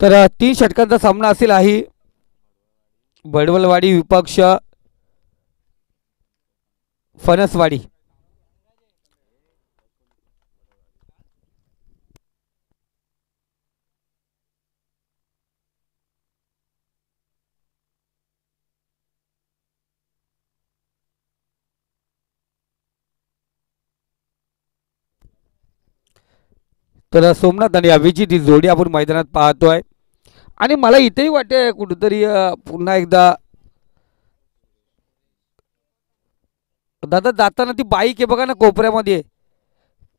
तर 3 षटकांचा सामना असेल आहे. बडवलवाडी विपक्ष फणसवाडी. तर सोमनाथ आणि अभिजित ही जोडी आपण मैदानात पाहतोय. आणि मला इथेही वाटते कुठेतरी पुन्हा एकदा दादा जाताना ती बाईक आहे बघा ना कोपऱ्यामध्ये,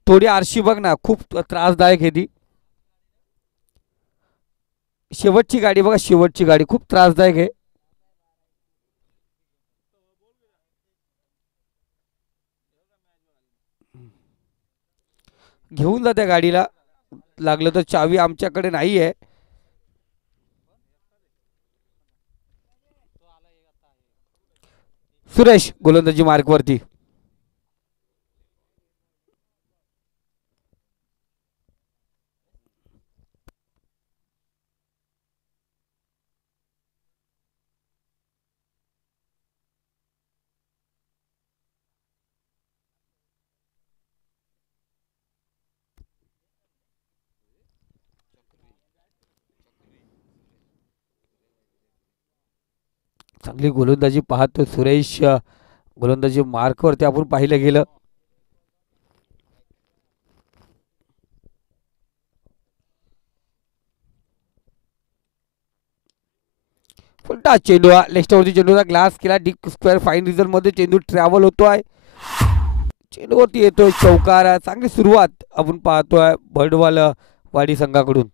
थोडी आरशी बघ ना, खूप त्रासदायक आहे ती. शेवटची गाडी बघा, शेवटची गाडी खूप त्रासदायक आहे. घेऊन जा त्या गाडीला, लागलं तर चावी आमच्याकडे नाही आहे. सुरेश गोलंदाजी मार्कवरती. चांगली गोलंदाजी पाहतो सुरेश. गोलंदाजी मार्कवरती आपण पाहिलं गेलं. फुलटा चेंडू हा लेफ्टवरती, चेंडूचा ग्लास केला डीप स्क्वेअर फाईन रिझल्ट मध्ये चेंडू ट्रॅव्हल होतोय, चेंडूवरती येतोय चौकार. चांगली सुरुवात आपण पाहतोय भडवाल वाडी संघाकडून.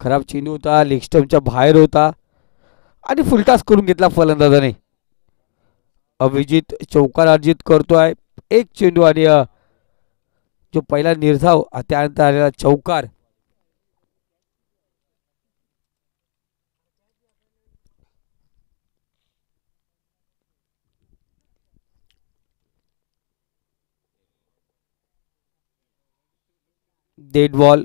खराब चेंडू होता, लेग स्टंपच्या बाहेर होता आणि फुलटास करून घेतला फलंदाजाने. अभिजित चौकार अर्जित करतोय. एक चेंडू आणि जो पहिला निर्धाव त्यानंतर आलेला चौकार. Dead ball.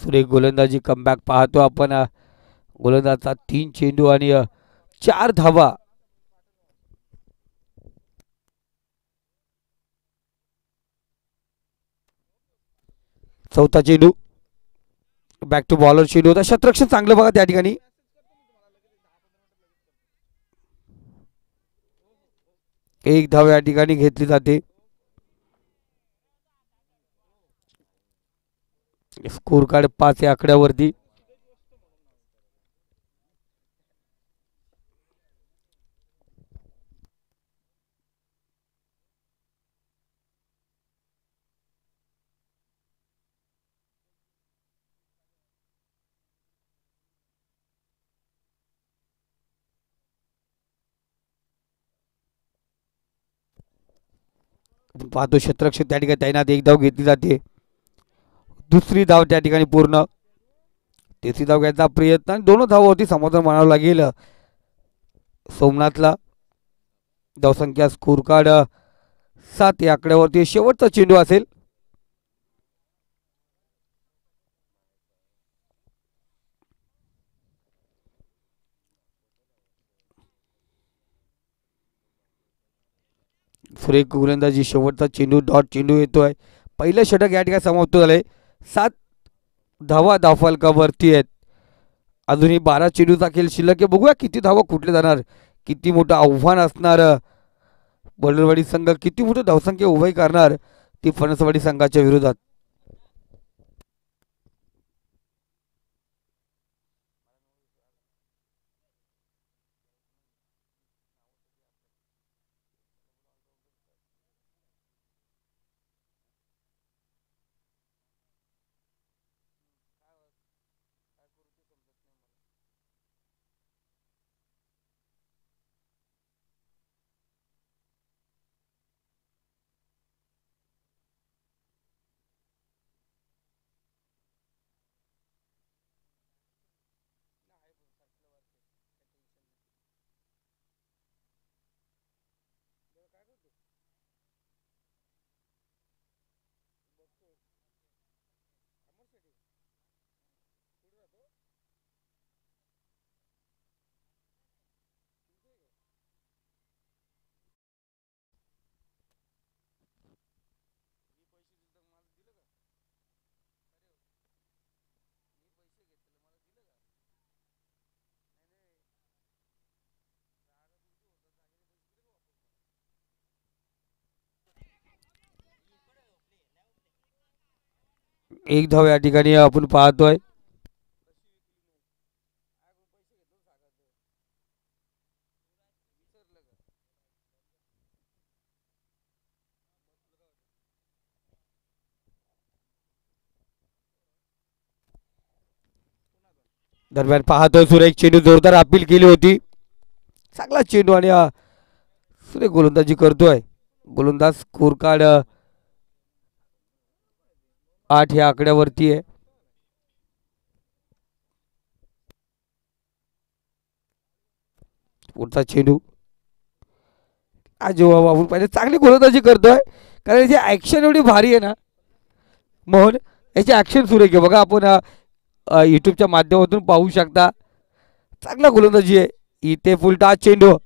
सुरेख गोलंदाजी कमबॅक पाहतो आपण. गोलंदाजचा 3 चेंडू आणि 4 धावा. चौथा चेंडू बॅक टू बॉलर चेंडू होता. शतरक्षण चांगलं बघा त्या ठिकाणी. एक धाव या ठिकाणी घेतली जाते. स्कोर कार्ड 5 या आकड्यावरती. पाहतो क्षेत्ररक्षक त्या ठिकाणी तैनात. एक धाव घेतली जाते. दुसरी धाव त्या ठिकाणी पूर्ण. तिसरी धाव घ्यायचा प्रयत्न आणि दोन धावावरती समाधान मानावं लागेल सोमनाथला. धावसंख्या स्कोर कार्ड 7 या आकड्यावरती. शेवटचा चेंडू असेल. सुरेख गोलंदाजी शेवटचा चेंडू डॉट चेंडू येतोय. पहिलं षटक या ठिकाणी समाप्त झालंय. 7 धावा धावफलकावरती आहेत. अजूनही 12 चेंडूचा खेळ शिल्लक आहे. बघूया किती धावा कुठले जाणार, किती मोठं आव्हान असणार. बडरवाडी संघ किती मोठं धावसंख्या उभी करणार ती फणसवाडी संघाच्या विरोधात. एक धाव या ठिकाणी आपण पाहतोय. दरम्यान पाहतोय सुरेख चेंडू जोरदार अपील केली होती. चांगला चेंडू आणि सुरेख गोलंदाजी करतोय. गोलंदाज स्कोर कार्ड 8 या आकड्यावरती आहे. पुढचा चेंडू जेव्हा आपण पाहिजे चांगली गोलंदाजी करतोय कारण याची ऍक्शन एवढी भारी आहे ना मोहन. याची ऍक्शन सुरेख आहे बघा. आपण युट्यूबच्या माध्यमातून पाहू शकता. चांगला गोलंदाजी आहे. इथे फुलटा चेंडू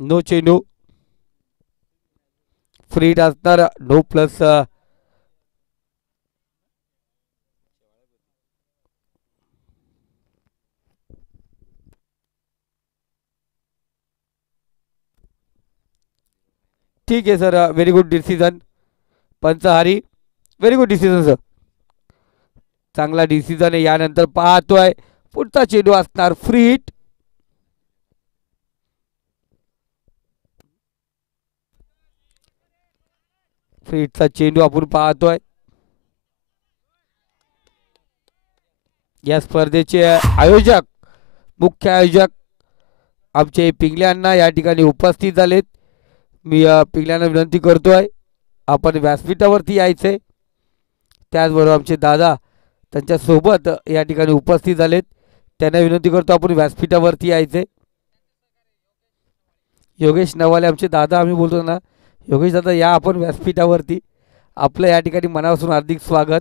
नो चेंडू फ्री असणार नो प्लस. ठीक आहे सर. व्हेरी गुड डिसिजन पंचहारी. Very good decision sir. चांगला डिसिजन आहे. यानंतर पाहतोय पुढचा चेंडू असणार फ्री हिट. फ्री हिटचा चेंडू आपण पाहतोय. या स्पर्धेचे आयोजक मुख्य आयोजक आमचे पिंगल्यांना या ठिकाणी उपस्थित झालेत. मी पिंगल्यांना विनंती करतोय आपण व्यासपीठावरती यायचे. त्याचबरोबर आमचे दादा त्यांच्यासोबत या ठिकाणी उपस्थित झालेत. त्यांना विनंती करतो आपण व्यासपीठावरती यायचे. योगेश नवाले आमचे दादा आम्ही बोलतो ना. योगेश दादा या आपण व्यासपीठावरती. आपलं या ठिकाणी मनापासून हार्दिक स्वागत.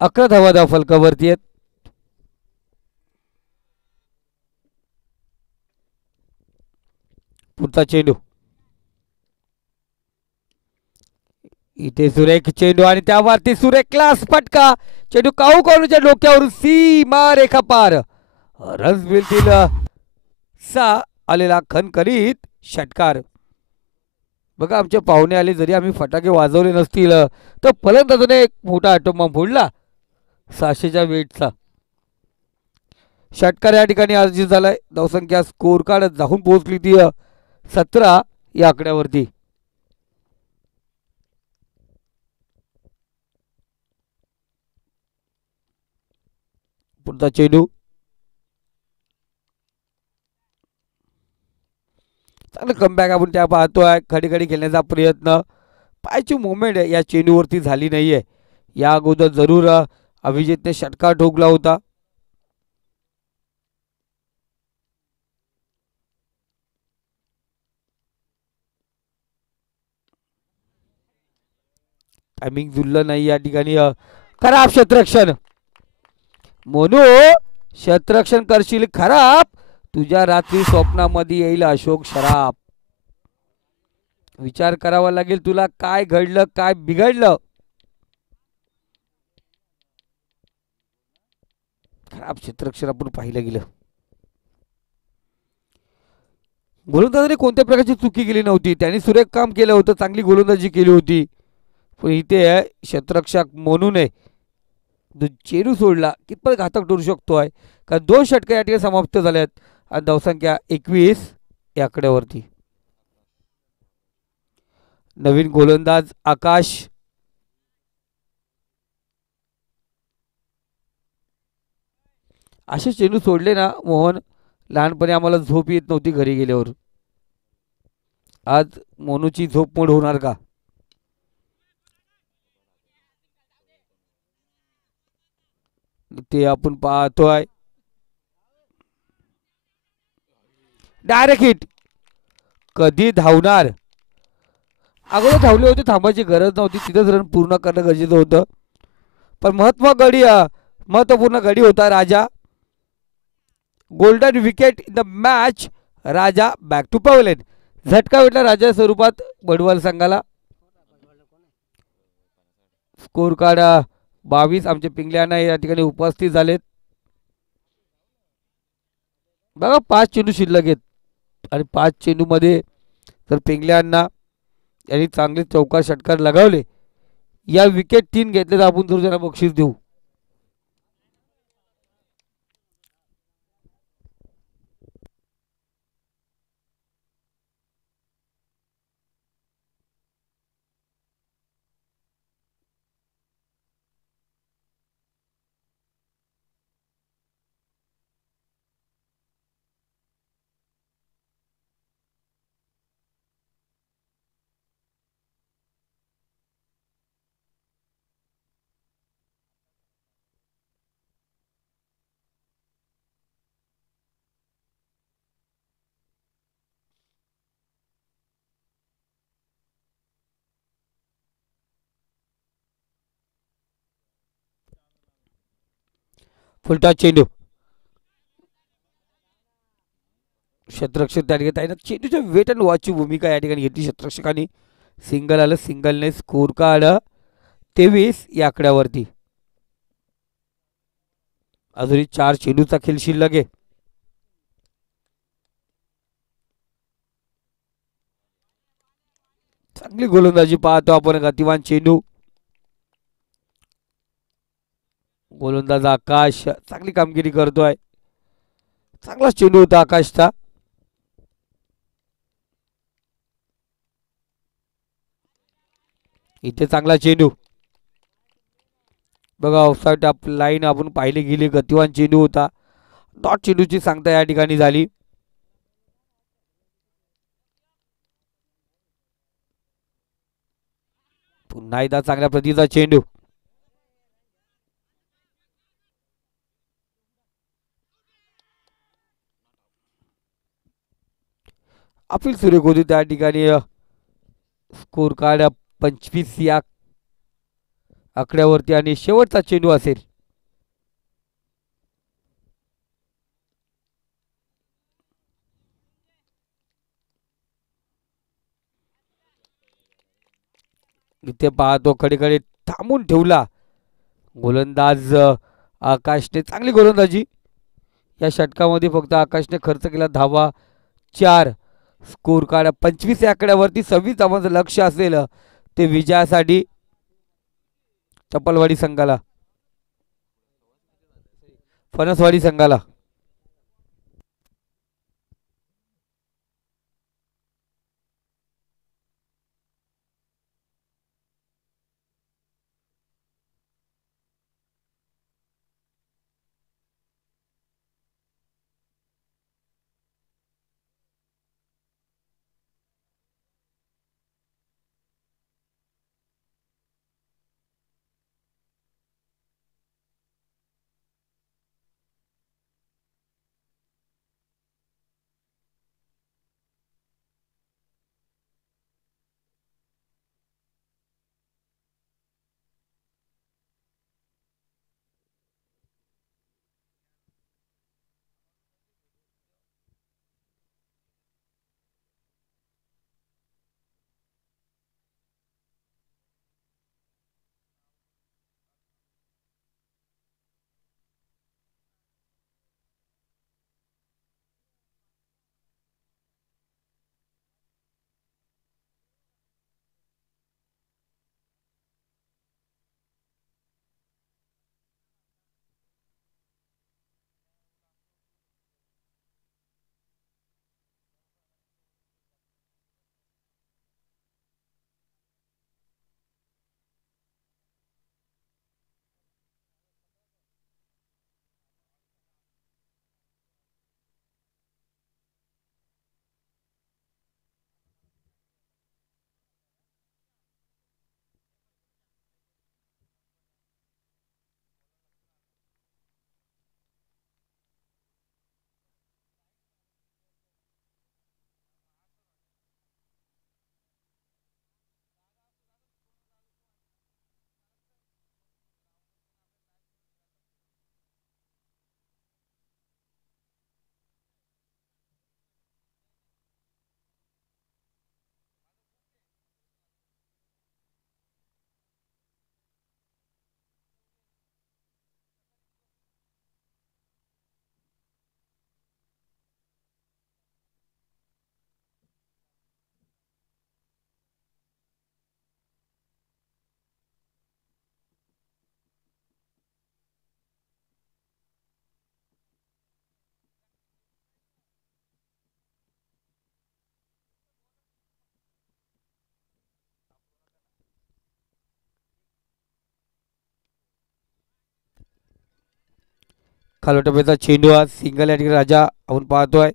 अकरा धावा धाव फलकावरती आहेत. पुढचा चेंडू इथे सुरेख चेंडू आणि त्यावरती सुरेख क्लास फटका. चेंडू काऊ कॉलच्या डोक्यावरून सीमा रेखा पार. रन्स मिळतील 6. आलेला खणखणीत षटकार. बघा आमचे पाहुणे आले जरी आम्ही फटाके वाजवले नसतील तर फलंदाजाने एक मोठा आटोमा फोडला 600च्या वेटचा. षटकार या ठिकाणी अर्जित झालाय. धावसंख्या स्कोर कार्ड जाऊन पोहोचली ती 17 या आकड्यावरती. पुढचा चेंडू चांगलं कमबॅक आपण त्या पाहतोय. खडी खडी खेळण्याचा प्रयत्न. पायची मुवमेंट या चेंडूवरती झाली नाहीये. या अगोदर जरूर अभिजितने षटकार ठोकला होता. टायमिंग जुळलं नाही या ठिकाणी. खराब क्षेत्ररक्षण. मोनू क्षेत्ररक्षण करशील खराब. तुझ्या रात्री स्वप्नामध्ये येईल अशोक शराफ. विचार करावा लागेल तुला काय घडलं काय बिघडलं. खराब क्षेत्ररक्षण आपण पाहिलं गेलं. गोलंदाजाने कोणत्या प्रकारची चुकी केली नव्हती. त्यांनी सुरेख काम केलं होतं. चांगली गोलंदाजी केली होती. पण इथे क्षेत्ररक्षक मोनूने चेंडू सोडला. कितपत घातक ठरू शकतोय का 2 षटकार या ठिकाणी समाप्त झाल्यात आणि धावसंख्या 21 या आकड्यावरती. नवीन गोलंदाज आकाश. असे चेंडू सोडले ना मोहन लहानपणी आम्हाला झोप येत नव्हती घरी गेल्यावर. आज मोनूची झोप मोड होणार का. ते आपण पाहतोय. Direct hit. कधी धावणार. अगोदर धावले होते. थांबायची गरज नव्हती. तिथंच रन पूर्ण करणं गरजेचं होतं. पण महत्वपूर्ण गडी होता Raja. Golden wicket in the match. Raja back to pavilion. झटका भेटला राजा स्वरूपात बडवाल संघाला. Score card 22. आमचे पिंगल्यांना या ठिकाणी उपस्थित झालेत. बघा 5 चेंडू शिल्लक आहेत आणि 5 चेंडूमध्ये जर पिंगले अण्णा यांनी चांगले चौकार षटकार लगावले, या विकेट 3 घेतले तर आपण जरूर त्यांना बक्षीस देऊ. फुलटॉस चेंडू, क्षेत्ररक्षक त्या ठिकाणी आहे ना, चेंडूच्या वेट अँड वॉचची भूमिका या ठिकाणी घेतली क्षेत्ररक्षकांनी. सिंगल आलं, सिंगलने स्कोर कार्ड 23 या आकड्यावरती. अजूनही 4 चेंडूचा खेळ शिल्लक आहे. चांगली गोलंदाजी पाहतो आपण, गतिवान चेंडू. गोलंदाज आकाश चांगली कामगिरी करतोय. चांगला चेंडू होता आकाशचा. इथे चांगला चेंडू. बघा ऑफसाईड लाईन आपण पाहिली गेली, गतिवान चेंडू होता. डॉट चेंडूची सांगता या ठिकाणी झाली. पुन्हा एकदा चांगल्या प्रतीचा चेंडू. अपील सुरेख होती त्या ठिकाणी. स्कोर कार्ड 25 या आकड्यावरती आणि शेवटचा चेंडू असेल. इथे पाहतो कडे थांबून ठेवला गोलंदाज आकाशने. चांगली गोलंदाजी या षटकामध्ये. फक्त आकाशने खर्च केला धावा 4. स्कोर कार्ड 25 या आकड्यावरती. 26 धावांचं लक्ष असेल ते विजयासाठी चपलवाडी संघाला, फणसवाडी संघाला. खालच्या टप्प्याचा चेंडू हा सिंगल या ठिकाणी राजा आपण पाहतोय.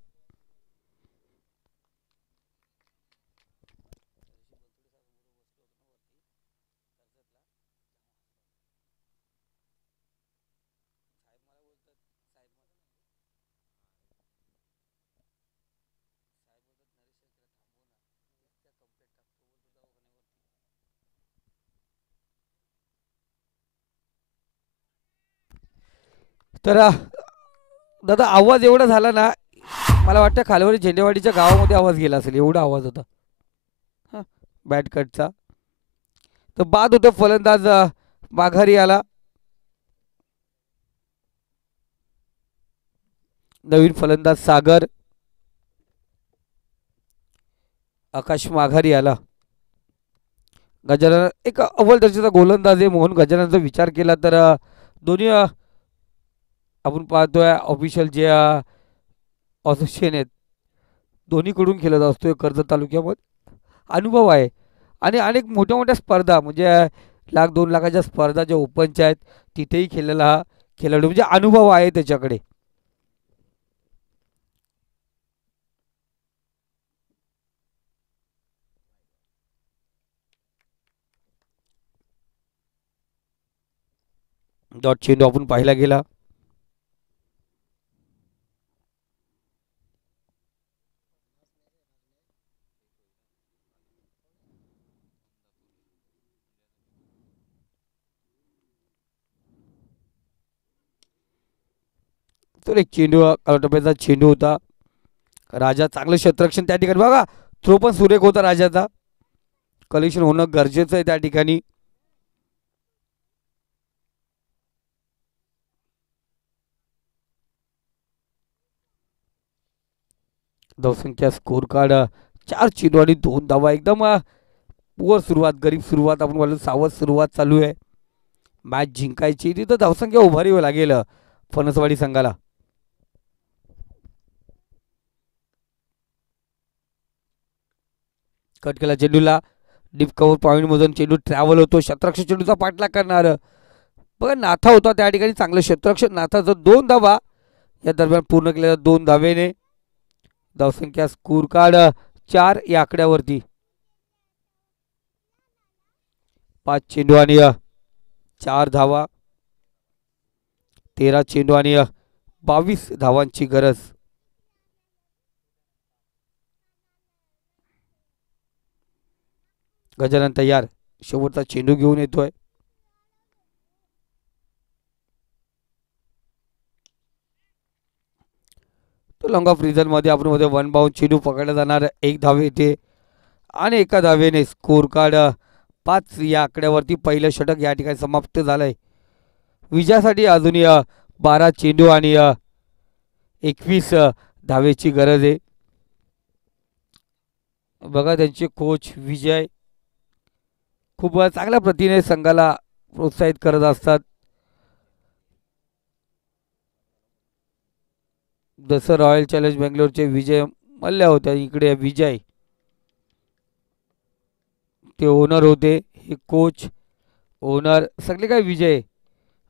तर दादा आवाज एवढा झाला ना, मला वाटतं खालवरी झेंडेवाडीच्या गावामध्ये आवाज गेला असेल, एवढा आवाज होता हा बॅट कटचा. तर बाद होतो फलंदाज माघारी आला. नवीन फलंदाज सागर आकाश माघारी आला. गजानन एक अव्वल दर्जाचा गोलंदाज आहे. मोहन गजाननचा विचार केला तर दोन्ही आपण पाहतोय ऑफिशियल जे असोसिएशन आहेत दोन्हीकडून खेळत असतोय कर्जत तालुक्यामध्ये. अनुभव आहे आणि अनेक मोठ्या मोठ्या स्पर्धा म्हणजे लाख 2 लाखाच्या स्पर्धा ज्या ओपनच्या आहेत तिथेही खेळलेला हा खेळाडू म्हणजे अनुभव आहे त्याच्याकडे. डॉट चेंडू आपण पाहिला गेला. तर एक चेंडू टप्प्याचा चेंडू होता. राजा चांगलं क्षेत्ररक्षण त्या ठिकाणी बघा. थ्रो पण सुरेख होता राजाचा. कलेक्शन होणं गरजेचं आहे त्या ठिकाणी. धावसंख्या स्कोर कार्ड 4 चेंडू आणि 2 धावा. एकदम पुअर सुरुवात, गरीब सुरुवात आपण बोलतो, सावध सुरुवात चालू आहे. मॅच जिंकायची तिथं धावसंख्या उभारी लागेल फणसवाडी संघाला. कट केला चेंडूला. डीप कव्हर पॉईंट मधून चेंडू ट्रॅव्हल होतो. शतरक्षक चेंडूचा पाठलाग करणार बघा नाथा होता त्या ठिकाणी. चांगलं क्षेत्ररक्षण नाथाचं 2 धावा या दरम्यान पूर्ण केलेल्या 2 धावेने. धावसंख्या स्कोर कार्ड 4 या आकड्यावरती. 5 चेंडू आणि 4 धावा. 13 चेंडू आणि 22 धावांची गरज. गजानन तयार. शेवटचा चेंडू घेऊन येतोय. तो लॉंग ऑफ रिझन मध्ये आपण मध्ये 1 बाउंड चेंडू पकडला जाणार. 1 धावे येते आणि 1 धावेने स्कोर कार्ड 5 या आकड्यावरती पहिलं षटक या ठिकाणी समाप्त झालंय. विजयासाठी अजूनही 12 चेंडू आणि 21 धावेची गरज आहे. बघा त्यांचे कोच विजय खूप चांगल्या प्रतीने संघाला प्रोत्साहित करत असतात. जसं रॉयल चॅलेंज बेंगलोरचे विजय मल्ल्या होत्या, इकडे विजय ते ओनर होते. हे कोच ओनर सगळे काय विजय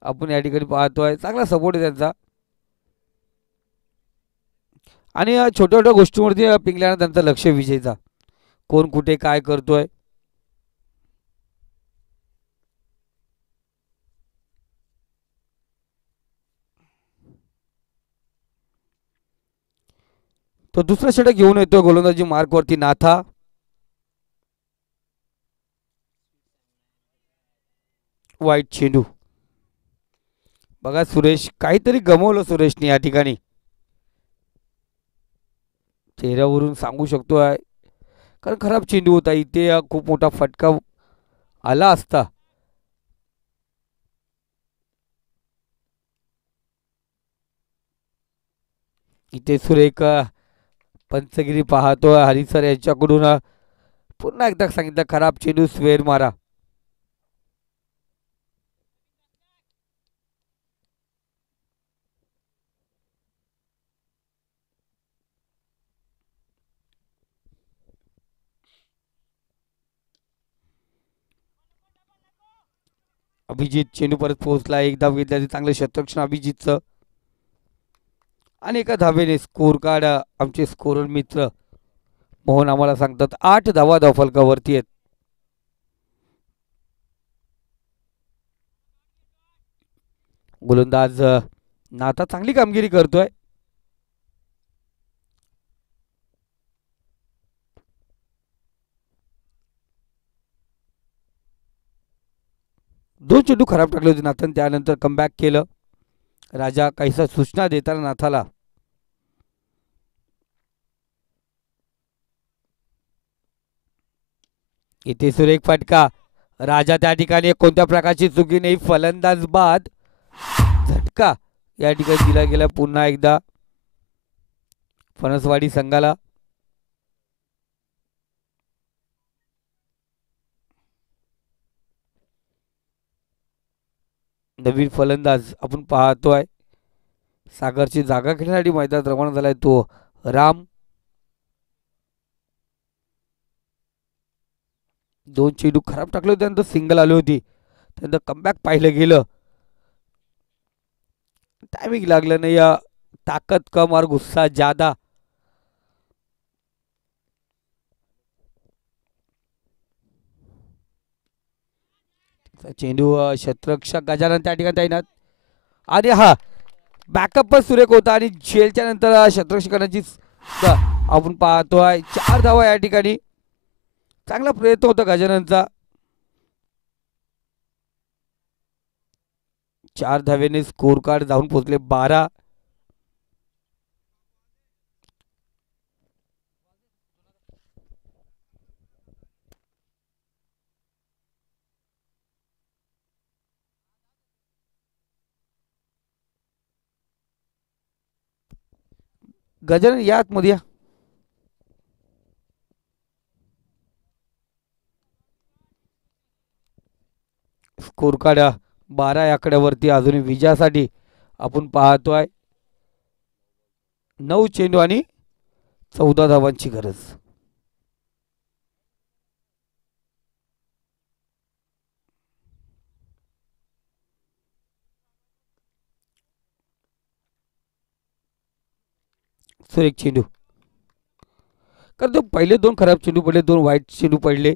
आपण या ठिकाणी पाहतोय. चांगला सपोर्ट आहे त्यांचा आणि छोट्या छोट्या गोष्टींवरती पिंगल्यानं त्यांचं लक्ष विजयचा. कोण कुठे काय करतोय. तो दुसरा षटक घेऊन येतोय गोलंदाजी मार्कवरती नाथा. वाईट चेंडू. बघा सुरेश काहीतरी गमवलं सुरेशने या ठिकाणी. चेहऱ्यावरून सांगू शकतोय कारण खराब चेंडू होता. इथे खूप मोठा फटका आला असता. इथे सुरेख पंचगिरी पाहतोय हरिसर यांच्याकडून. पुन्हा एकदा सांगितलं खराब चेंडू स्वेर मारा. अभिजित चेंडू परत पोहोचला. 1 धाव घेतल्याचे चांगलं क्षेत्ररक्षण अभिजितचं. आणि एका धावेने स्कोर कार्ड आमचे स्कोरर मित्र मोहन आम्हाला सांगतात 8 धावा धावफलकावरती आहेत. गोलंदाज नाथा चांगली कामगिरी करतोय. दोन चेंडू खराब टाकले होते नाथन, त्यानंतर कमबॅक केलं. राजा काहीसा सूचना देताना नाथाला इथे सुरेख फटका. राजा त्या ठिकाणी कोणत्या प्रकारची चुकी नाही, फलंदाज बाद. झटका या ठिकाणी दिला गेला पुन्हा एकदा फणसवाडी संघाला. नवीन फलंदाज आपण पाहतोय. सागरची जागा घेण्यासाठी मैदानात रवाना झालाय तो राम. दोन चेंडू खराब टाकले होते, त्यानंतर सिंगल आली होती. त्यानंतर कमबॅक पाहिलं गेलं. टायमिंग लागलं नाही. ताकद कम और गुस्सा ज्यादा. चेंडू क्षेत्ररक्षक गजानन त्या ठिकाणी तैनात. आणि हा बॅकअप पण सुरेख होता आणि झेलच्या नंतर क्षेत्ररक्षकांची आपण पाहतोय 4 धावा या ठिकाणी. चांगला प्रयत्न होता गजाननचा. 4 धावेने स्कोर कार्ड जाऊन पोहोचले 12. गजानन या आतमध्ये या. स्कोर कार्ड 12 या आकड्यावरती अजूनही विजयासाठी आपण पाहतोय 9 चेंडू आणि 14 धावांची गरज. सुरेख चेंडू. कारण तो पहिले 2 खराब चेंडू पडले, 2 वाईट चेंडू पडले.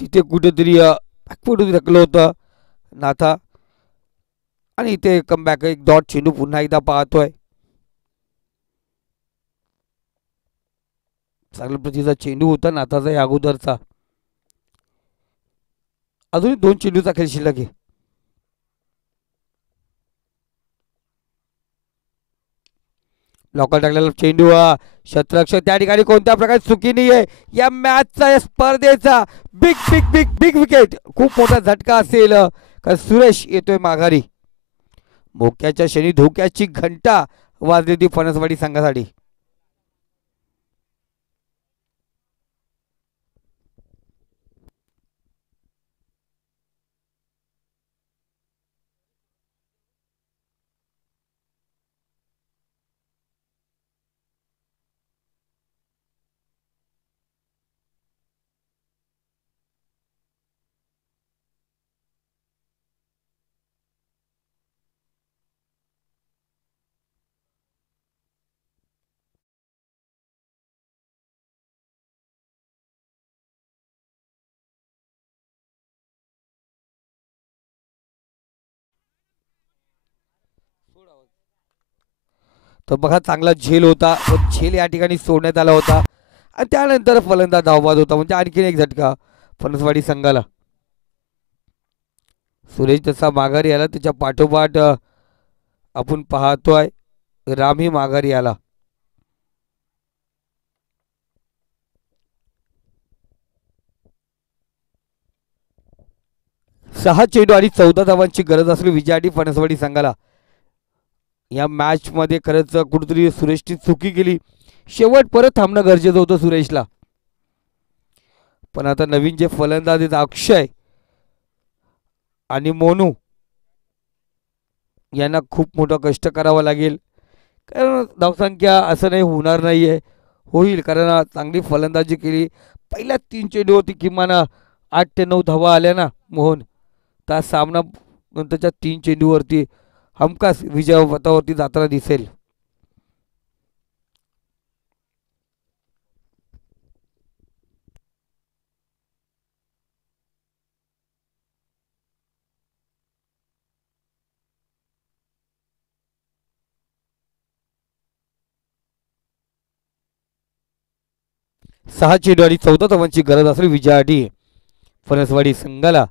तिथे कुठेतरी बॅकफूट ढकलं होतं नाथा. आणि इथे कमबॅक एक डॉट चेंडू पुन्हा एकदा पाहतोय. चांगल्या प्रतीचा चेंडू होता नाथाचा या अगोदरचा. अजूनही 2 चेंडूचा खेळ शिल्लक आहे. लॉकर टाकलेला चेंडू. क्षेत्ररक्षक त्या ठिकाणी कोणत्या प्रकारे चुकी नाही आहे या मॅचचा, या स्पर्धेचा. Big big big big wicket. खूप मोठा झटका असेल कारण सुरेश येतोय माघारी. मोक्याच्या क्षणी धोक्याची घंटा वाजली होती फणसवाडी संघासाठी. तर बघा चांगला झेल होता, झेल या ठिकाणी सोडण्यात आला होता आणि त्यानंतर फलंदाज धावबाद होता, म्हणजे आणखीन एक झटका फणसवाडी संघाला. सुरेश तसा माघारी आला, त्याच्या पाठोपाठ आपण पाहतोय रामही माघारी आला. 6 चेंडू आणि 14 धावांची गरज असली विजयासाठी फणसवाडी संघाला. या मॅच मध्ये खरंच कुठेतरी सुरेशची चुकी केली. शेवट परत थांबणं गरजेचं होतं सुरेशला. पण आता नवीन जे फलंदाज आहेत अक्षय आणि मोनू यांना खूप मोठं कष्ट करावं लागेल. कारण धावसंख्या असं नाही होणार नाहीये, होईल कारण चांगली फलंदाजी केली. पहिल्या 3 चेंडूवरती किमान 8 ते 9 धावा आल्या ना मोहन, तर सामना नंतरच्या 3 चेंडूवरती हमखास विजय पथावरती जाताना दिसेल. 6 चेंडू आणि 14 धावांची गरज असेल विजयासाठी फणसवाडी संघाला.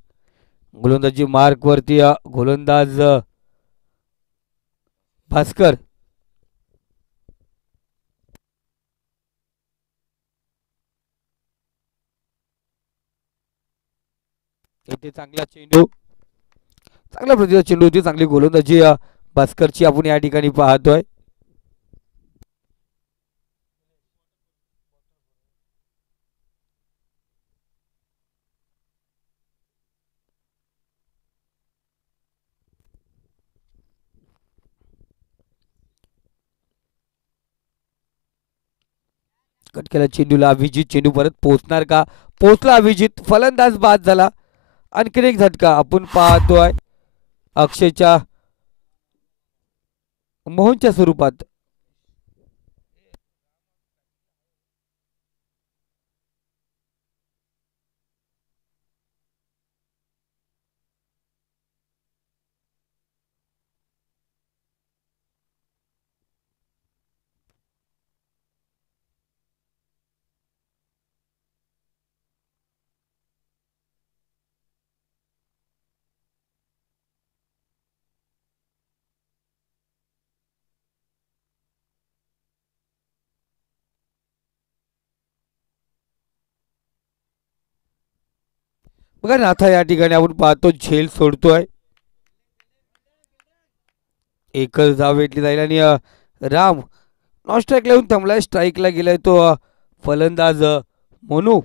गोलंदाजी मार्क वरती गोलंदाज भास्कर. इथे चांगला चेंडू, चांगल्या प्रतीचा चेंडू होती, चांगली गोलंदाजी भास्करची आपण या ठिकाणी पाहतोय. कट केला चेंडूला अभिजित, चेंडू परत पोहोचणार का? पोहोचला अभिजित, फलंदाज बाद झाला. आणखीन एक झटका आपण पाहतोय अक्षयच्या मोहनच्या स्वरूपात. बघा नाथा या ठिकाणी आपण पाहतो झेल सोडतोय. एकच धाव भेटली जाईल आणि राम नॉन स्ट्राईक येऊन थांबलाय. स्ट्राईकला गेलाय तो फलंदाज मोनू.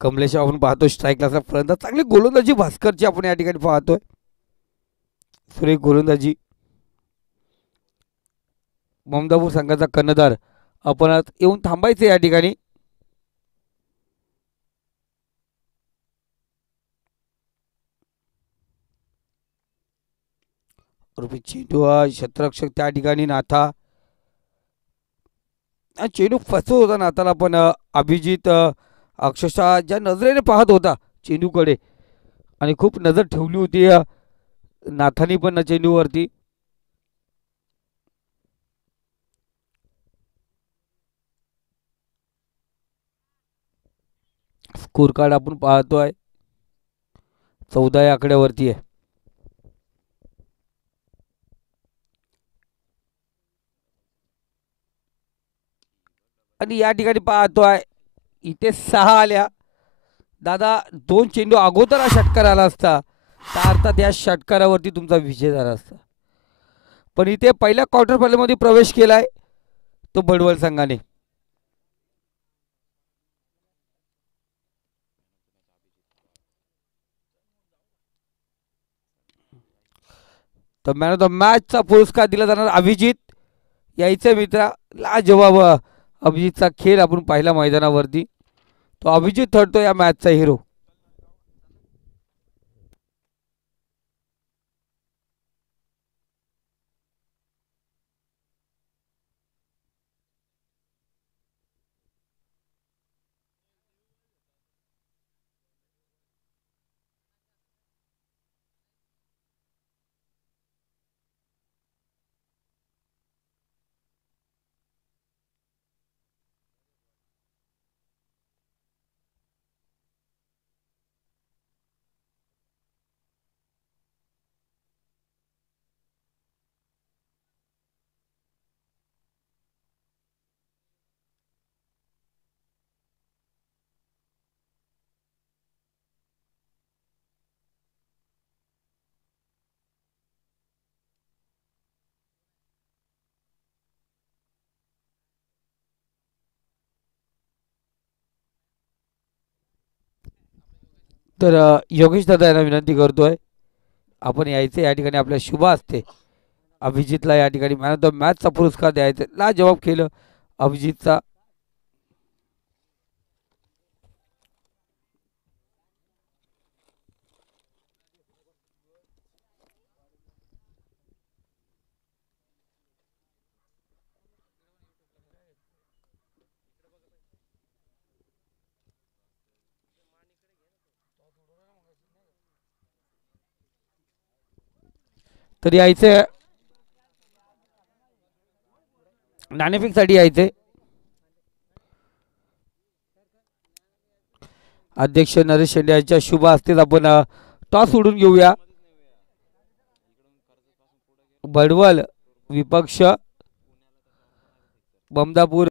कमलेश आपण पाहतो स्ट्राईकला असला फलंदाज. चांगली गोलंदाजी भास्करची आपण या ठिकाणी पाहतोय. सुरेख गोलंदाजी. ममदापूर संघाचा कर्णधार आपण आज येऊन थांबायचे या ठिकाणी. चेंडू क्षेत्ररक्षक त्या ठिकाणी नाथा. चेंडू फसवत होता नाथाला पण अभिजित अक्षरशः ज्या नजरेने पाहत होता चेंडूकडे आणि खूप नजर ठेवली होती नाथानी पण चेंडूवरती. स्कोर कार्ड आपण पाहतोय 14 या आकड्यावरती आहे. आणि या ठिकाणी पाहतोय इथे 6 आल्या. दादा 2 चेंडू अगोदर हा षटकार आला असता तर अर्थात या षटकारावरती तुमचा विजय झाला असता. पण इथे पहिल्या क्वार्टर फायनल मध्ये प्रवेश केलाय तो बडवल संघाने. तर मॅन ऑफ द मॅचचा पुरस्कार दिला जाणार अभिजित यायचे मित्रा. लाजवाब अभिजितचा खेळ आपण पाहिला मैदानावरती. तो अभिजित ठरतो या मॅचचा हिरो. तर योगेश दादा यांना विनंती करतोय आपण यायचे या ठिकाणी आपल्या शुभ असते अभिजितला या ठिकाणी मॅन ऑफ द मॅचचा पुरस्कार द्यायचा लाजवाब केलं अभिजितचा. तर यायचे नाणेफेक साठी यायचे अध्यक्ष नरेश शेंडे यांच्या शुभ असतेच आपण टॉस उडून घेऊया. बडवल विपक्ष बमदापूर